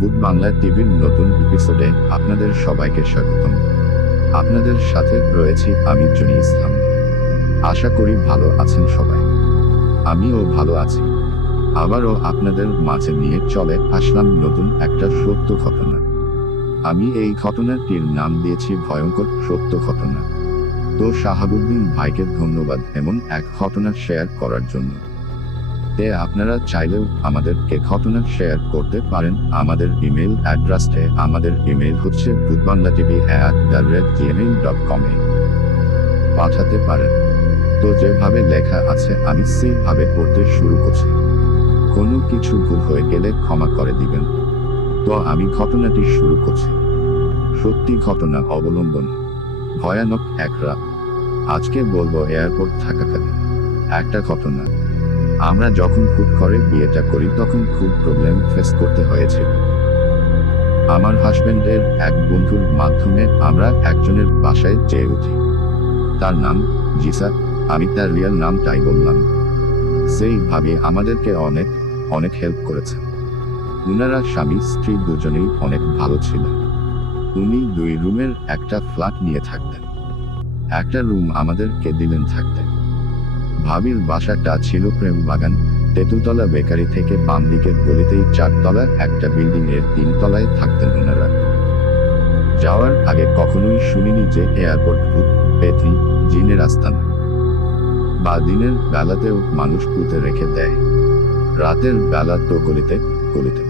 ভূত বাংলা টিভির নতুন এপিসোডে আপনাদের সবাইকে স্বাগতম। আপনাদের সাথে রয়েছি আমি জনি ইসলাম। আশা করি ভালো আছেন সবাই। আমিও ভালো আছি। আবারও আপনাদের মাঝে নিয়ে চলে আসলাম নতুন একটা সত্য ঘটনা। আমি এই ঘটনাটির নাম দিয়েছি ভয়ঙ্কর সত্য ঘটনা। তো শাহাবুদ্দিন ভাইকে ধন্যবাদ এমন এক ঘটনা শেয়ার করার জন্য। আপনারা চাইলেও আমাদেরকে ঘটনা শেয়ার করতে পারেন আমাদের ইমেল অ্যাড্রেসে। আমাদের ইমেল হচ্ছে bhutbanglatv@gmail.com এ পাঠাতে পারেন। তো যেভাবে লেখা আছে আমি সেইভাবে পড়তে শুরু করছি। কোনো কিছু ভুল হয়ে গেলে ক্ষমা করে দিবেন। তো আমি ঘটনাটি শুরু করছি। সত্যি ঘটনা অবলম্বনে ভয়ানক এক রাত। আজকে বলবো এয়ারপোর্ট থাকাকালীন একটা ঘটনা। আমরা যখন হুট করে বিয়েটা করি তখন খুব প্রবলেম ফেস করতে হয়েছিল। আমার হাজবেন্ডের এক বন্ধুর মাধ্যমে আমরা একজনের বাসায় যেয়ে উঠি। তার নাম জিসা, আমি তার রিয়েল নামটাই বললাম। সেইভাবে আমাদেরকে অনেক অনেক হেল্প করেছেন। উনারা স্বামী স্ত্রী দুজনেই অনেক ভালো ছিলেন। উনি 2 রুমের একটা ফ্ল্যাট নিয়ে থাকতেন। একটা রুম আমাদেরকে দিলেন থাকতে। ভাবির বাসাটা ছিল প্রেম বাগান, তেঁতুলতলা বেকারি থেকে বাম দিকের গলিতেই 4 তলা একটা বিল্ডিং এর 3 তলায় থাকতেন ওনারা। যাওয়ার আগে কখনোই শুনিনি যে এয়ারপোর্ট ভূত, পেতনি, জিনের আস্তানা। বা দিনের বেলাতেও মানুষ পুঁতে রেখে দেয়। রাতের বেলা তো গলিতে গলিতে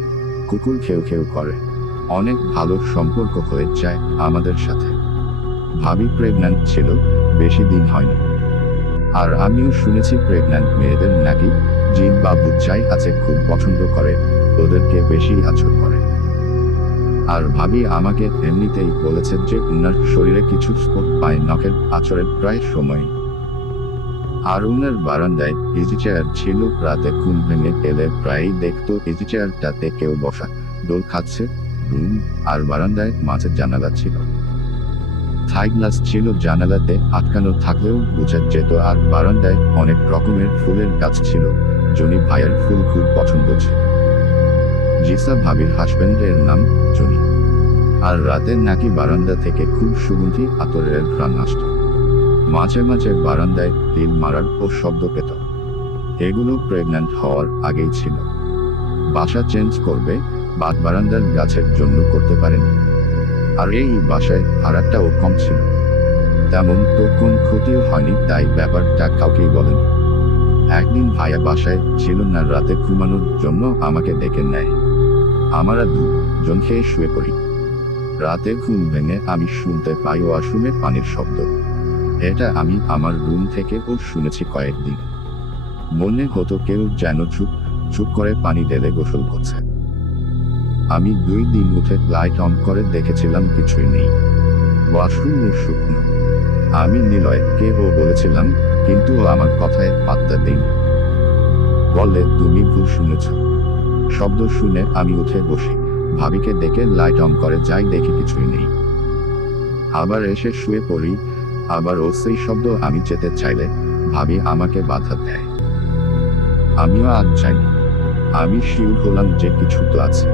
কুকুর খেউ খেউ করে। অনেক ভালো সম্পর্ক হয়ে যায় আমাদের সাথে। ভাবি প্রেগন্যান্ট ছিল, বেশি দিন হয়নি। আর আমিও শুনেছি প্রেগন্যান্ট মেয়েদের নাকি জিন বা ভূত যাই আছে খুব পছন্দ করে, ওদেরকে বেশি আঁচড় করে। আর ভাবি আমাকে এমনিতেই বলেছে যে উনার শরীরে কিছু স্পট পায় নখের আঁচড়ের প্রায় সময়। আর উনার বারান্দায় ইজি চেয়ার ছিল, রাতে ঘুম ভেঙে গেলে প্রায়ই দেখতো ইজি চেয়ারটাতে কেউ বসা, দোল খাচ্ছে। রুম আর বারান্দায় মাঝে জানালা ছিল। থাই গ্লাস ছিল জানালাতে আটকানো থাকলেও বোঝা যেত। আর বারান্দায় অনেক রকমের ফুলের গাছ ছিল। জনি ভাইয়ের ফুল খুব পছন্দ ছিল। জিসা ভাবির হাজবেন্ডের নাম জনি। আর রাতে নাকি বারান্দা থেকে খুব সুগন্ধি আতরের ঘ্রাণ আসত। মাঝে মাঝে বারান্দায় তিল মারার ও শব্দ পেত। এগুলো প্রেগন্যান্ট হওয়ার আগেই ছিল। বাসা চেঞ্জ করবে, বাদ বারান্দার গাছের জন্য করতে পারেনি। আর এই বাসায় ভাড়াটাও কম ছিল। তেমন তো কোন ক্ষতিও হয়নি, তাই ব্যাপারটা কাউকেই বলেনি। একদিন ভাইয়া বাসায় ছিল না, রাতে ঘুমানোর জন্য আমাকে ডেকে নেয়। আমরা 2 জন খেয়ে শুয়ে পড়ি। রাতে ঘুম ভেঙে আমি শুনতে পাই ওয়াশরুমে পানির শব্দ। এটা আমি আমার রুম থেকেও শুনেছি কয়েকদিন। মনে হতো কেউ যেন চুপ চুপ করে পানি ঢেলে গোসল করছে। আমি 2 দিন উঠে লাইট অন করে দেখেছিলাম কিছুই নেই। ওয়াশরুম শুকনো। আমি নিলয়কে বলেছিলাম, কিন্তু ও আমার কথায় পাত্তা দেয়নি। বলে তুমি ভুল শুনেছ। শব্দ শুনে আমি উঠে বসি, ভাবিকে ডেকে লাইট অন করে যাই, দেখি কিছুই নেই। আবার এসে শুয়ে পড়ি, আবার ও সেই শব্দ। আমি যেতে চাইলে ভাবি আমাকে বাধা দেয়। আমিও আজ যাইনি। আমি শিওর হলাম যে কিছু তো আছে।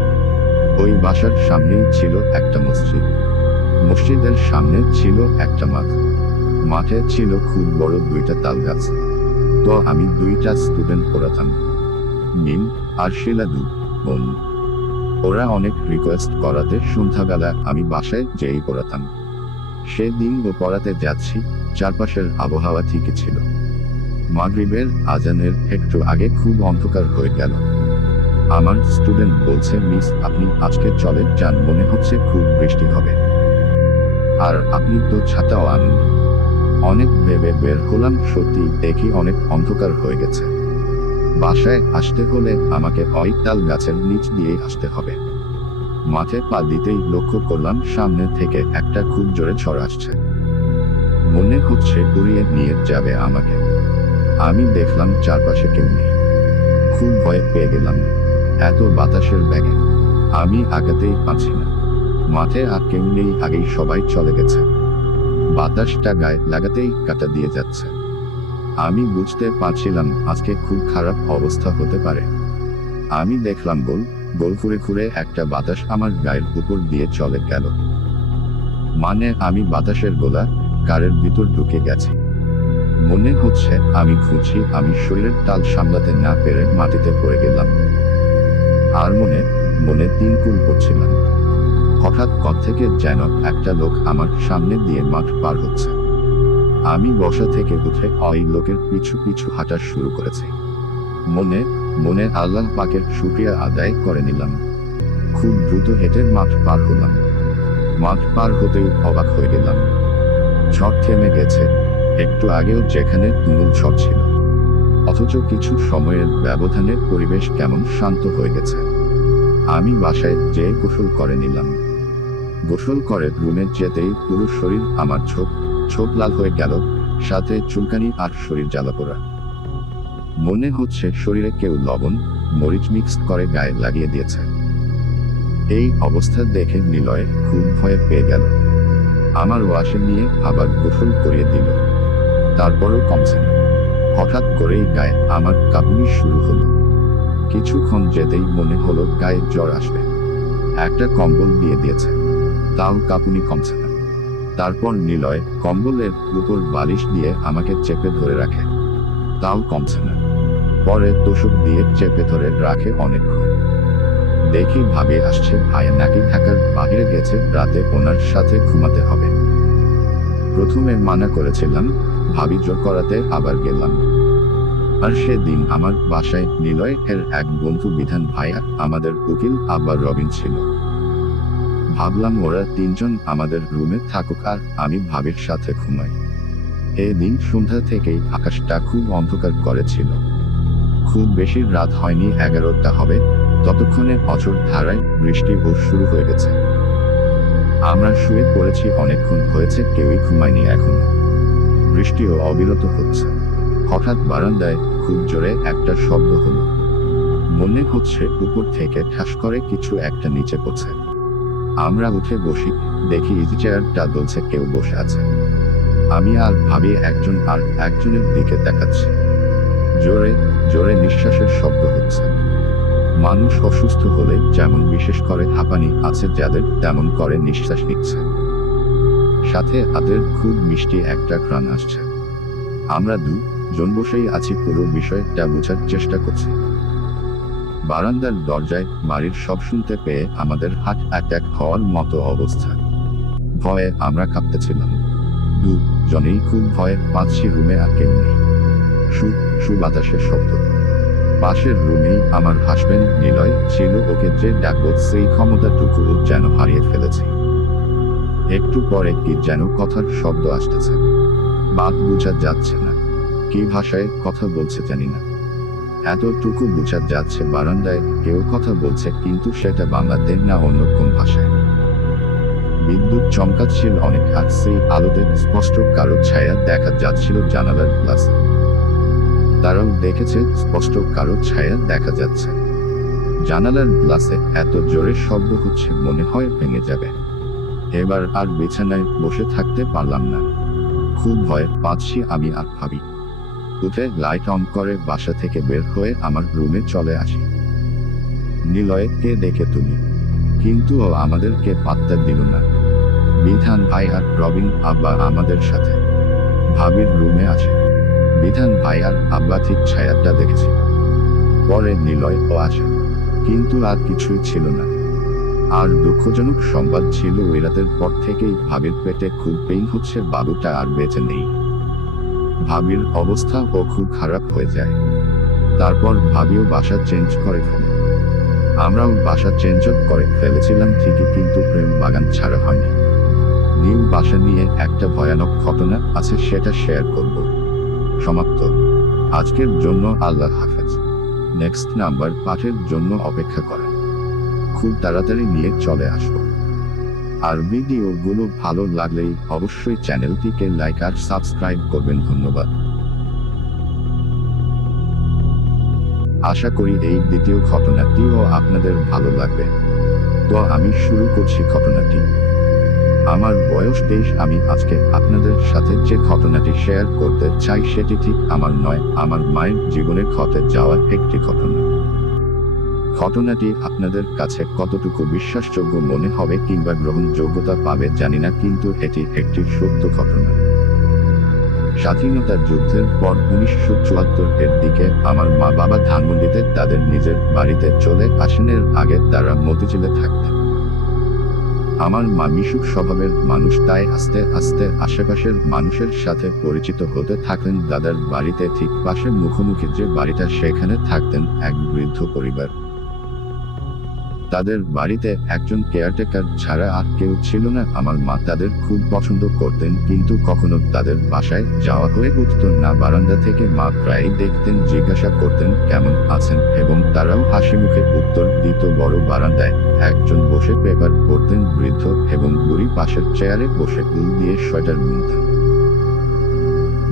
ওই বাসার সামনেই ছিল একটা মসজিদ। মসজিদের সামনে ছিল একটা মাঠ। মাঠে ছিল খুব বড় 2টা তাল গাছ। তো আমি 2টা স্টুডেন্ট পড়াতাম, মিম আর শিলা, 2 বোন। ওরা অনেক রিকোয়েস্ট করাতে সন্ধ্যাবেলা আমি বাসায় যেই পড়াতাম। সেদিন ও পড়াতে যাচ্ছি, চারপাশের আবহাওয়া ঠিকই ছিল। মাগরিবের আজানের একটু আগে খুব অন্ধকার হয়ে গেল। আমার স্টুডেন্ট বলছে, মিস আপনি আজকে চলে যান, মনে হচ্ছে খুব বৃষ্টি হবে। আর আপনি তো ছাতাও আনেন। অনেক ভেবে বের হলাম, সত্যি দেখি অনেক অন্ধকার হয়ে গেছে। বাসায় আসতে হলে আমাকে ওই তাল গাছের নিচ দিয়েই আসতে হবে। মাঠে পা দিতেই লক্ষ্য করলাম সামনে থেকে একটা খুব জোরে ঝড় আসছে। মনে হচ্ছে উড়িয়ে নিয়ে যাবে আমাকে। আমি দেখলাম চারপাশে কেউ নেই। খুব ভয় পেয়ে গেলাম। এত বাতাসের ব্যাগে আমি আগাতেই পারছি না। মাঠে আর কেউ নেই, আগেই সবাই চলে গেছে। বাতাসটা গায়ে লাগাতেই কাটা দিয়ে যাচ্ছে। আমি বুঝতে পারছিলাম আজকে খুব খারাপ অবস্থা হতে পারে। আমি দেখলাম গোল গোল ঘুরে ঘুরে একটা বাতাস আমার গায়ের উপর দিয়ে চলে গেল। মানে আমি বাতাসের গোলা কারের ভিতর ঢুকে গেছি। মনে হচ্ছে আমি ঘুরছি, আমি শরীরের তাল সামলাতে না পেরে মাটিতে পড়ে গেলাম। আর মনে মনে তিনকুল করছিলাম। হঠাৎ কত থেকে যেন একটা লোক আমার সামনে দিয়ে মাঠ পার হচ্ছে। আমি বসা থেকে উঠে ওই লোকের পিছু পিছু হাঁটা শুরু করেছি। মনে মনে আল্লাহ পাকের শুকরিয়া আদায় করে নিলাম। খুব দ্রুত হেঁটে মাঠ পার হলাম। মাঠ পার হতেই অবাক হয়ে গেলাম। ঝড় থেমে গেছে। একটু আগেও যেখানে তুমুল ঝড় ছিল, অথচ কিছু সময়ের ব্যবধানে পরিবেশ কেমন শান্ত হয়ে গেছে। আমি বাসায় যেয়ে গোসল করে নিলাম। গোসল করে রুমে যেতেই পুরো শরীর আমার ছোপ লাল হয়ে গেল, সাথে চুলকানি আর শরীর জ্বালা পোড়া। মনে হচ্ছে শরীরে কেউ লবণ মরিচ মিক্স করে গায়ে লাগিয়ে দিয়েছে। এই অবস্থা দেখে নিলয় খুব ভয় পেয়ে গেল। আমার ওয়াশে নিয়ে আবার গোসল করিয়ে দিল, তারপরও কমছে না। হঠাৎ করেই গায়ে আমার কাঁপুনি শুরু হলো। কিছুক্ষণ যেতেই মনে হলো গায়ে জ্বর আসবে। একটা কম্বল দিয়ে দিয়েছে, তাও কাঁপুনি কমছে না। তারপর নিলয় কম্বলের উপর বালিশ দিয়ে আমাকে চেপে ধরে রাখে, তাও কমছে না। পরে তোষক দিয়ে চেপে ধরে রাখে অনেকক্ষণ। দেখি ভাবে আসছে ভাই নাকি ঢাকার বাইরে গেছে, রাতে ওনার সাথে ঘুমাতে হবে। প্রথমে মানা করেছিলাম, ভাবি জোর করাতে আবার গেলাম। আর সেদিন আমার বাসায় নিলয় এর এক বন্ধু বিধান ভাই আর আমাদের উকিল আবার রবিন ছিল। ভাবলাম ওরা তিনজন আমাদের রুমে থাকুক আর আমি ভাবির সাথে ঘুমাই। এদিন সন্ধ্যা থেকেই আকাশটা খুব অন্ধকার করেছিল। খুব বেশি রাত হয়নি, 11টা হবে। ততক্ষণে অঝোর ধারায় বৃষ্টি শুরু হয়ে গেছে। আমরা শুয়ে পড়েছি, অনেকক্ষণ হয়েছে, কেউই ঘুমায়নি এখনো। বৃষ্টিও অবিরত হচ্ছে। হঠাৎ বারান্দায় খুব জোরে একটা শব্দ হলো। মনে হচ্ছে উপর থেকে ঠাস করে কিছু একটা নিচে পড়ছে। আমরা উঠে বসি, দেখি ইজি চেয়ারটা দুলছে, কেউ বসে আছে। আমি আর ভাবি একজন আর একজনের দিকে তাকাচ্ছি। জোরে জোরে নিঃশ্বাসের শব্দ হচ্ছে। মানুষ অসুস্থ হলে যেমন বিশেষ করে হাঁপানি আছে যাদের, তেমন করে নিঃশ্বাস নিচ্ছে। সাথে হাতের খুব মিষ্টি একটা ঘ্রাণ আসছে। আমরা দুজন বসেই আছি, পুরো বিষয়টা বোঝার চেষ্টা করছি। বারান্দার দরজায় বাড়ির সব শুনতে পেয়ে আমাদের হার্ট অ্যাটাক হওয়ার মতো অবস্থা। ভয়ে আমরা কাঁপতেছিলাম। দুজনেই খুব ভয়ে পাচ্ছি। রুমে আর কেউ নেই। বাতাসের শব্দ। পাশের রুমেই আমার হাসবেন্ড নিলয় ছিল। ওকে যে ডাকবো সেই ক্ষমতাটুকু যেন হারিয়ে ফেলেছি। একটু পরে কি যেন কথার শব্দ আসতেছে, বাদ বোঝা যাচ্ছে না। কি ভাষায় কথা বলছে জানি না, এতটুকু বোঝা যাচ্ছে বারান্দায় কেউ কথা বলছে, কিন্তু সেটা বাংলাতে না অন্য কোন ভাষায়। বিদ্যুৎ চমকাচ্ছিল অনেক, আর সেই আলোতে স্পষ্ট কারো ছায়া দেখা যাচ্ছিল জানালার গ্লাসে। তারাও দেখেছে স্পষ্ট কারো ছায়া দেখা যাচ্ছে জানালার গ্লাসে। এত জোরে শব্দ হচ্ছে মনে হয় ভেঙে যাবে। এবার আর বিছানায় বসে থাকতে পারলাম না। খুব ভয় পাচ্ছি আমি আর ভাবি। উঠে লাইট অন করে বাসা থেকে বের হয়ে আমার রুমে চলে আসি। নিলয়কে দেখে তুলি, কিন্তু ও আমাদেরকে পাত্তা দিল না। বিধান ভাই আর রবিন আব্বা আমাদের সাথে। ভাবির রুমে আসে। বিধান ভাই আর আব্বা ঠিক ছায়াটা দেখেছিল। পরে নিলয় ও আসে, কিন্তু আর কিছুই ছিল না। আর দুঃখজনক সংবাদ ছিল, ওই রাতের পর থেকেই ভাবির পেটে খুব পেইন হচ্ছে, বাবুটা আর বেঁচে নেই। ভাবির অবস্থা ও খুব খারাপ হয়ে যায়। তারপর ভাবিও বাসা চেঞ্জ করে ফেলে। আমরাও বাসা চেঞ্জ করে ফেলেছিলাম ঠিকই, কিন্তু প্রেম বাগান ছাড়া হয়নি। নিউ বাসা নিয়ে একটা ভয়ানক ঘটনা আছে, সেটা শেয়ার করব। সমাপ্ত। আজকের জন্য আল্লাহ হাফেজ। নেক্সট নাম্বার পাঠের জন্য অপেক্ষা করেন, খুব তাড়াতাড়ি নিয়ে চলে আসবো। আর ভিডিওগুলো ভালো লাগলেই অবশ্যই চ্যানেলটিকে লাইক আর সাবস্ক্রাইব করবেন। ধন্যবাদ। আশা করি এই দ্বিতীয় ঘটনাটিও আপনাদের ভালো লাগবে। তো আমি শুরু করছি ঘটনাটি। আমার বয়স 23। আমি আজকে আপনাদের সাথে যে ঘটনাটি শেয়ার করতে চাই সেটি ঠিক আমার নয়, আমার মায়ের জীবনে ঘটে যাওয়া একটি ঘটনা। ঘটনাটি আপনাদের কাছে কতটুকু বিশ্বাসযোগ্য মনে হবে কিংবা গ্রহণযোগ্যতা পাবে জানি না, কিন্তু এটি একটি সত্য ঘটনা। স্বাধীনতা যুদ্ধের পর 1974 এর দিকে আমার মা বাবা ধানমন্ডিতে তাদের নিজের বাড়িতে চলে আসেন। এর আগে তারা মতিঝিলে থাকতেন। আমার মা মিশুক স্বভাবের মানুষ, তাই আস্তে আস্তে আশেপাশের মানুষের সাথে পরিচিত হতে থাকলেন। দাদার বাড়িতে ঠিক পাশে মুখোমুখি যে বাড়িটা, সেখানে থাকতেন এক বৃদ্ধ পরিবার। তাদের বাড়িতে একজন কেয়ারটেকার ছাড়া আর কেউ ছিল না। আমার মা তাদের খুব পছন্দ করতেন, কিন্তু কখনো তাদের বাসায় যাওয়া হয়ে উঠত না। বারান্দা থেকে মা প্রায়ই দেখতেন, জিজ্ঞাসা করতেন কেমন আছেন, এবং তারাও হাসি মুখে উত্তর দিত। বড় বারান্দায় একজন বসে পেপার পড়তেন, বৃদ্ধ এবং বুড়ি পাশের চেয়ারে বসে উল দিয়ে সোয়েটার বুনতেন।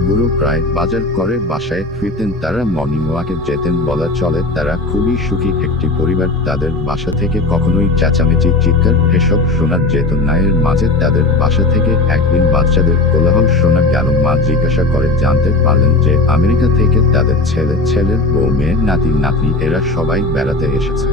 বুড়ো প্রায় বাজার করে বাসায় ফিরতেন। তারা মর্নিং ওয়াকে যেতেন বলা চলে। তারা খুবই সুখী একটি পরিবার। তাদের বাসা থেকে কখনোই চেঁচামেচি, চিৎকার এসব শোনা যেত না। এর মাঝে তাদের বাসা থেকে একদিন বাচ্চাদের কোলাহল শোনা গেল। মা জিজ্ঞাসা করে জানতে পারলেন যে আমেরিকা থেকে তাদের ছেলের বউ, মেয়ে, নাতি নাতনি এরা সবাই বেড়াতে এসেছে।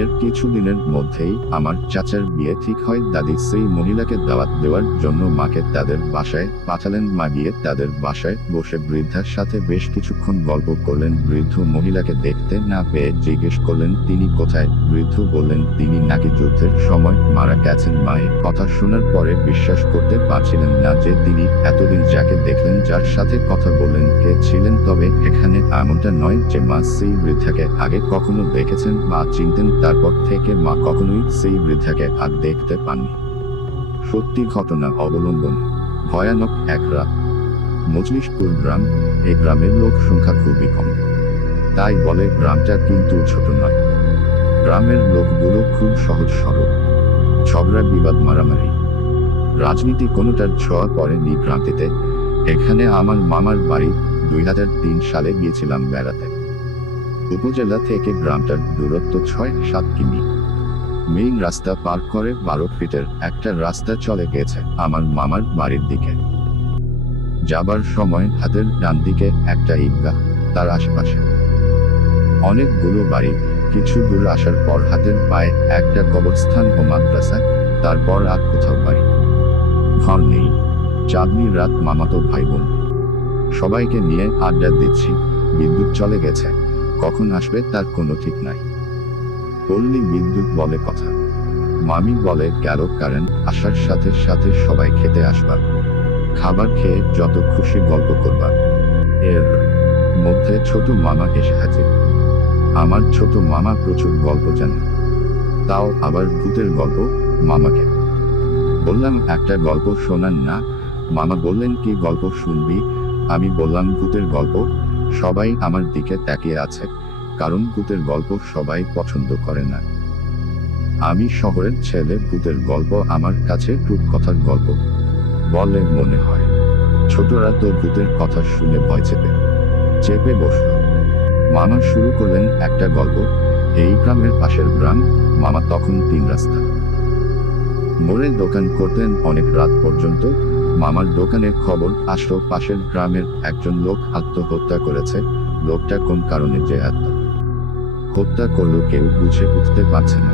এর কিছুদিনের মধ্যেই আমার চাচার বিয়ে ঠিক হয়। দাদি সেই মহিলাকে দাওয়াত দেওয়ার জন্য মাকে তাদের বাসায় পাঠালেন। মা গিয়ে তাদের বাসায় বসে বৃদ্ধার সাথে বেশ কিছুক্ষণ গল্প করলেন। বৃদ্ধ মহিলাকে দেখতে না পেয়ে জিজ্ঞেস করলেন তিনি কোথায়। বৃদ্ধ বললেন তিনি নাকি যুদ্ধের সময় মারা গেছেন। মায়ের কথা শোনার পরে বিশ্বাস করতে পারছিলেন না যে তিনি এতদিন যাকে দেখলেন, যার সাথে কথা বললেন, কে ছিলেন। তবে এখানে এমনটা নয় যে মা সেই বৃদ্ধাকে আগে কখনো দেখেছেন বা চিনতেন। তারপর থেকে মা কখনোই সেই বৃদ্ধাকে আর দেখতে পাননি। সত্যি ঘটনা অবলম্বন। ভয়ানক এক রাত। মজলিশপুর গ্রাম। এই গ্রামের লোক সংখ্যা খুবই কম, তাই বলে গ্রামটা কিন্তু ছোট নয়। গ্রামের লোকগুলো খুব সহজ সরল। ঝগড়া, বিবাদ, মারামারি, রাজনীতি কোনোটার ছোঁয়া পড়েনি গ্রামটিতে। এখানে আমার মামার বাড়ি। 2003 সালে গিয়েছিলাম বেড়াতে। উপজেলা থেকে গ্রামটার দূরত্ব 6-7 কিমি। মেইন রাস্তা পার করে 12 ফিটের একটা রাস্তা চলে গেছে আমার মামার বাড়ির দিকে। যাবার সময় হাতের ডান দিকে একটা ঈদগাহ, তার আশেপাশে অনেকগুলো বাড়ি। কিছু দূর আসার পর হাতের পায়ে একটা কবরস্থান ও মাদ্রাসা, তারপর আর কোথাও বাড়ি ঘর নেই। চাঁদনি রাত। মামাতো ভাই বোন সবাইকে নিয়ে আড্ডা দিচ্ছি। বিদ্যুৎ চলে গেছে, কখন আসবে তার কোনো ঠিক নাই। পল্লী বিদ্যুৎ বলে কথা, মামি বলে গেল কারেন্ট আসার সাথে সাথে সবাই খেতে আসবার। খাবার খেয়ে যত খুশি গল্প করবার। এর মধ্যে ছোট মামা এসে হাজির। আমার ছোট মামা প্রচুর গল্প জানে, তাও আবার ভূতের গল্প। মামাকে বললাম একটা গল্প শোনান না। মামা বললেন কি গল্প শুনবি? আমি বললাম ভূতের গল্প। সবাই আমার দিকে তাকিয়ে আছে, কারণ ভূতের গল্প সবাই পছন্দ করে না। আমি শহরের ছেলে, ভূতের গল্প আমার কাছে রূপকথার গল্প বলে মনে হয়। ছোটরা তো ভূতের কথা শুনে ভয় চেপে বসল। মামা শুরু করলেন একটা গল্প। এই গ্রামের পাশের গ্রাম। মামা তখন 3 রাস্তা মোড়ে দোকান করতেন অনেক রাত পর্যন্ত। মামার দোকানে খবর আসলো পাশের গ্রামের একজন লোক আত্মহত্যা করেছে। লোকটা কোন কারণে যে হত্যা করলো কেউ বুঝে উঠতে পারছে না।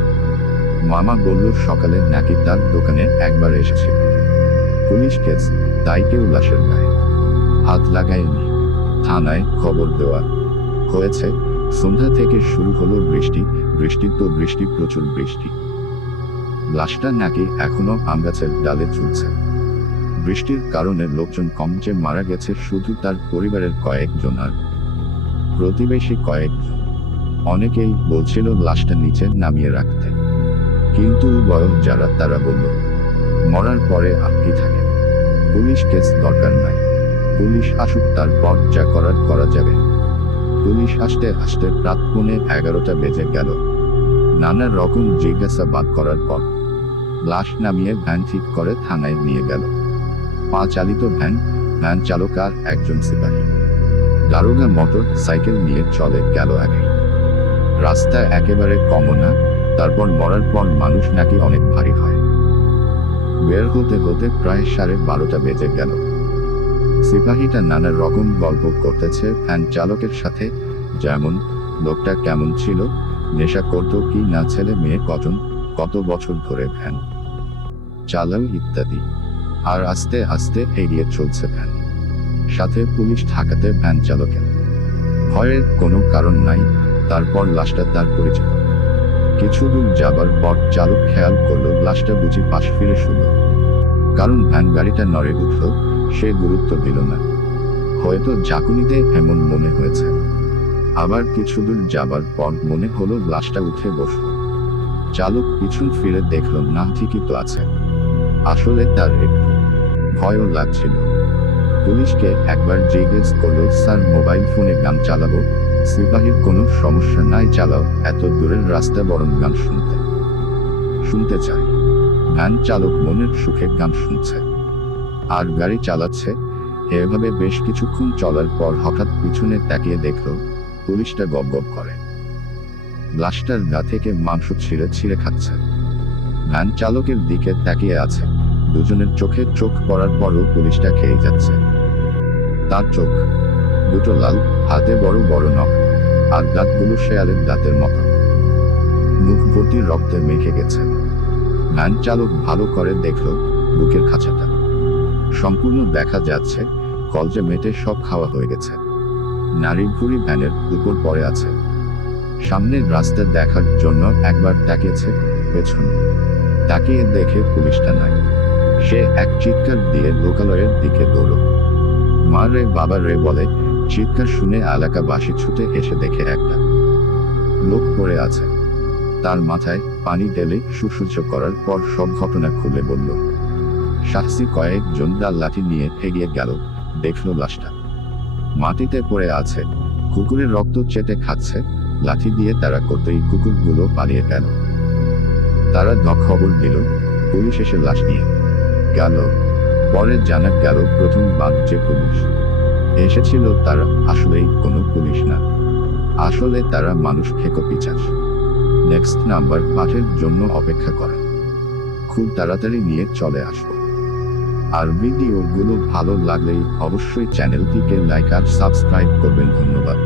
মামা বলল সকালে নাকি তার দোকানে একবার এসেছিল। পুলিশ কেস, তাই কেউ লাশের গায়ে হাত লাগায়নি। থানায় খবর দেওয়া হয়েছে। সন্ধ্যা থেকে শুরু হলো বৃষ্টি। বৃষ্টি, প্রচুর বৃষ্টি। লাশটা নাকি এখনো আমগাছের ডালে ঝুলছে। বৃষ্টির কারণে লোকজন কম, যে মারা গেছে শুধু তার পরিবারের কয়েকজন আর প্রতিবেশী কয়েকজন। অনেকেই বলছিল লাশটা নিচে নামিয়ে রাখতে, কিন্তু বয়স যারা তারা বলল মরার পরে আর কি থাকে। পুলিশ কেস দরকার নাই, পুলিশ আসুক, তারপর যা করার করা যাবে। পুলিশ আসতে আসতে রাত 11:15 বেজে গেল। নানা রকম জিজ্ঞাসাবাদ করার পর লাশ নামিয়ে ভ্যান ঠিক করে থানায় নিয়ে গেল। 5 চালিত ভ্যান চালক আর একজন সিপাহী। দারোগা মোটর সাইকেল নিয়ে চলে গেল আগে। রাস্তা একেবারে কমও না। তারপর মরার পর মানুষ নাকি অনেক ভারী হয়। বের হতে হতে প্রায় 12:30 বেজে গেল। সিপাহীটা নানা রকম গল্প করতেছে ভ্যান চালকের সাথে, যেমন লোকটা কেমন ছিল, নেশা করতো কি না, ছেলে মেয়ে কজন, কত বছর ধরে ভ্যান চালাও ইত্যাদি। আর আস্তে আস্তে এগিয়ে চলছে ভ্যান, সাথে পুলিশ ঢাকাতে ভ্যান চালকের। ভয়ের কোনো কারণ নাই। তারপর লাশটা তার পরিচিত। কিছু দূর যাবার পর চালক খেয়াল করলো লাশটা বুঝি পাশ ফিরে শুনল, কারণ ভ্যান গাড়িটা নড়ে উঠল। সে গুরুত্ব দিল না, হয়তো ঝাঁকুনিতে এমন মনে হয়েছে। আবার কিছু দূর যাবার পর মনে হলো লাশটা উঠে বসল। চালক পিছন ফিরে দেখল না, ঠিকই তো আছে। আসলে তার একটু ভয়ও লাগছিল। পুলিশকে একবার জিজ্ঞেস করলো, স্যার মোবাইল ফোনে গান চালাবো? সিপাহীর কোনো সমস্যা নাই, চালাও, এত দূরের রাস্তা বরং গান শুনতে চাই। ভ্যান চালক মনের সুখে গান শুনছে আর গাড়ি চালাচ্ছে। এভাবে বেশ কিছুক্ষণ চলার পর হঠাৎ পিছনে তাকিয়ে দেখল পুলিশটা গপ গপ করে লাশটার গা থেকে মাংস ছিঁড়ে ছিঁড়ে খাচ্ছে। ভ্যান চালকের দিকে তাকিয়ে আছে। দুজনের চোখে চোখ পড়ার পরও পুলিশটা খেয়ে যাচ্ছে। তার চোখ দুটো লাল, হাতে বড় বড় নখ, আর দাঁতগুলো শেয়ালের দাঁতের মতো। মুখ ভর্তি রক্তে মেখে গেছে। ভ্যান চালক ভালো করে দেখল বুকের খাঁচাটা সম্পূর্ণ দেখা যাচ্ছে, কলজে মেটে সব খাওয়া হয়ে গেছে। নারী ভুঁড়ি ভ্যানের উপর পড়ে আছে। সামনের রাস্তা দেখার জন্য একবার তাকিয়েছে, পেছন তাকিয়ে দেখে পুলিশটা নাই। সে এক চিৎকার দিয়ে লোকালয়ের দিকে দৌড়। মা রে বাবা রে বলে চিৎকার শুনে এলাকাবাসী ছুটে এসে দেখে একটা লোক পড়ে আছে। তার মাথায় পানি ঢেলে সুসহ্য করার পর সব ঘটনা খুলে বলল। সাহসী কয়েকজন ডাল লাঠি নিয়ে এগিয়ে গেল, দেখল লাশটা মাটিতে পড়ে আছে, কুকুরের রক্ত চেটে খাচ্ছে। লাঠি দিয়ে তারা করতেই কুকুরগুলো পালিয়ে গেল। তারা খবর দিল, পুলিশ এসে লাশ নিয়ে গেল। পরে জানা গেল প্রথমবার যে পুলিশ এসেছিল তারা আসলেই কোনো পুলিশ না, আসলে তারা মানুষ খেকো পিচাস। নেক্সট নাম্বার পাঠের জন্য অপেক্ষা করেন, খুব তাড়াতাড়ি নিয়ে চলে আসবো। আর ভিডিওগুলো ভালো লাগলেই অবশ্যই চ্যানেলটিকে লাইক আর সাবস্ক্রাইব করবেন। ধন্যবাদ।